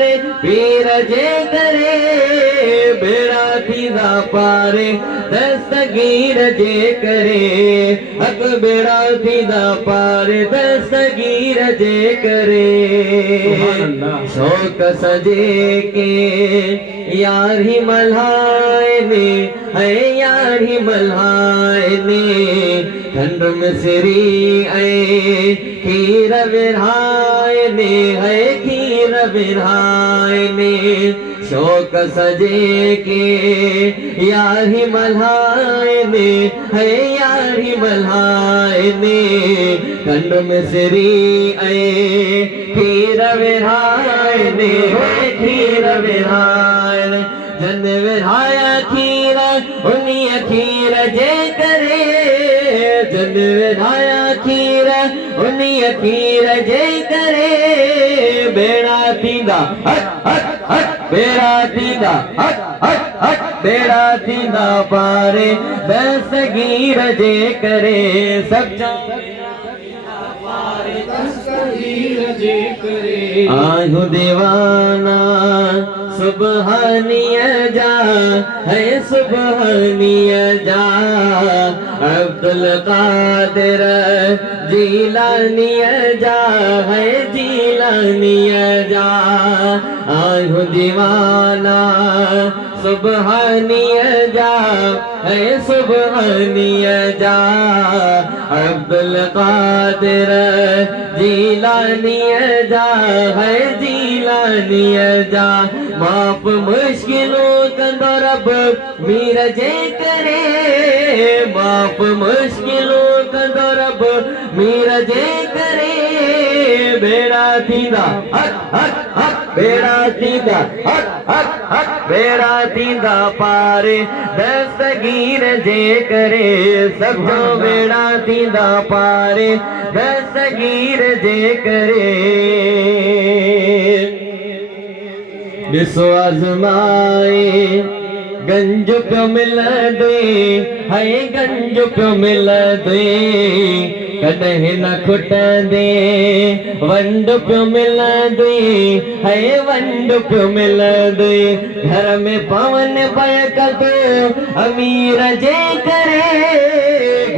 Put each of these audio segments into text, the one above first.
पीर जे करे बेड़ा थींदा पारे दस्तगीर जे करे हक बेड़ा थींदा पारे दस्तगीर जे करे शौक सजे के यार ही मल्हाए ने है यार ही मल्हाए ने ठंड मिसरी ऐ खीर विरहाए ने है खीर विरहाए ने शौक सजे के यार ही मल्हाए ने है यार ही मल्हाए ने ठंड मिसरी ऐ खीर विरहाए ने है खीर विरहाए ने जन विरहाया खीर उन्हीं खीर जे करे जन विरहाया खीर उन्हीं खीर जे करे बेड़ा थींदा हट हट हट बेड़ा थींदा हट हट हट बेड़ा थींदा पारे दस्तगीर जे करे सच्चा आयु दीवाना सुबहानिय जा है सुबहानिय जा अब्दुल कादिर जीलानिय जा है जीलानिय जा आयु दीवाना सुबहानिय जा है सुबहानिय जा अब्दुल कादिर जीलानिय जा है जीलानिय जा माफ मुश्किलों कंदो रब मीर जे करे माफ मुश्किलों कंदो रब मीर जे करे बेड़ा थींदा हट हट हट बेड़ा थींदा हट हट हट बेड़ा थींदा पारे दस्तगीर जे करे सभो बेड़ा थींदा पारे दस्तगीर जे करे ॾिसो आज़माए गंज पियो मिलंदे है गंज पियो मिलंदे कॾहिं न खुटंदे वंड पियो मिलंदे है वंड पियो मिलंदे घर में पवन बरकत अमीर जे करे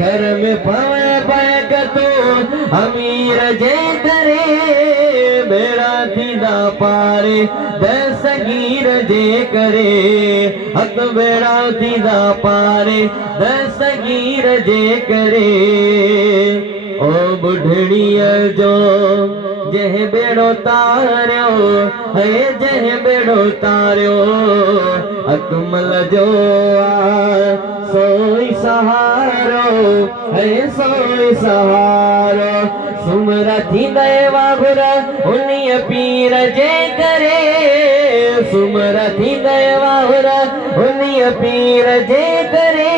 घर में पवन बरकत अमीर जे करे बेड़ा थींदा पारे दस्तगीर जे करे हक बेड़ा थींदा पारे दस्तगीर जे करे ओ बुढ़ड़ीअ जो जह बेड़ो तारियो है जह बेड़ो तारियो अकमल जो सोई सहारो है सोई सहारो सुमरा थींदे वाघुर उन्हीं पीर जे करे सुमरा थींदे वाघुर उन्हीं पीर जे करे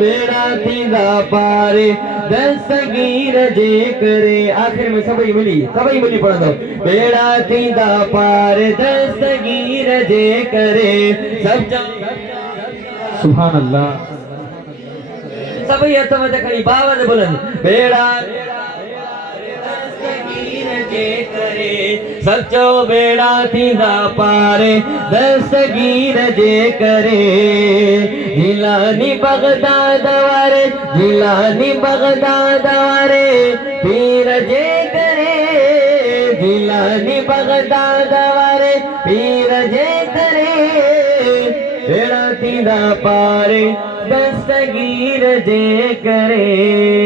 बेड़ा थींदा पारे दस्तगीर जे करे आखिर में सभई मिली पढ़ंदो बेड़ा थींदा पारे दस्तगीर जे करे सब सुभान अल्लाह सभई हथ मथे खणी बावद बुलंद बेड़ा जे करे सचो बेड़ा थींदा पारे दस्तगीर जे करे जिलानी बगदाद वारे जिलानी बगदाद वारे पीर जे करे जिलानी बगदाद वारे पीर जे करे बेड़ा थींदा पारे दस्तगीर जे करे।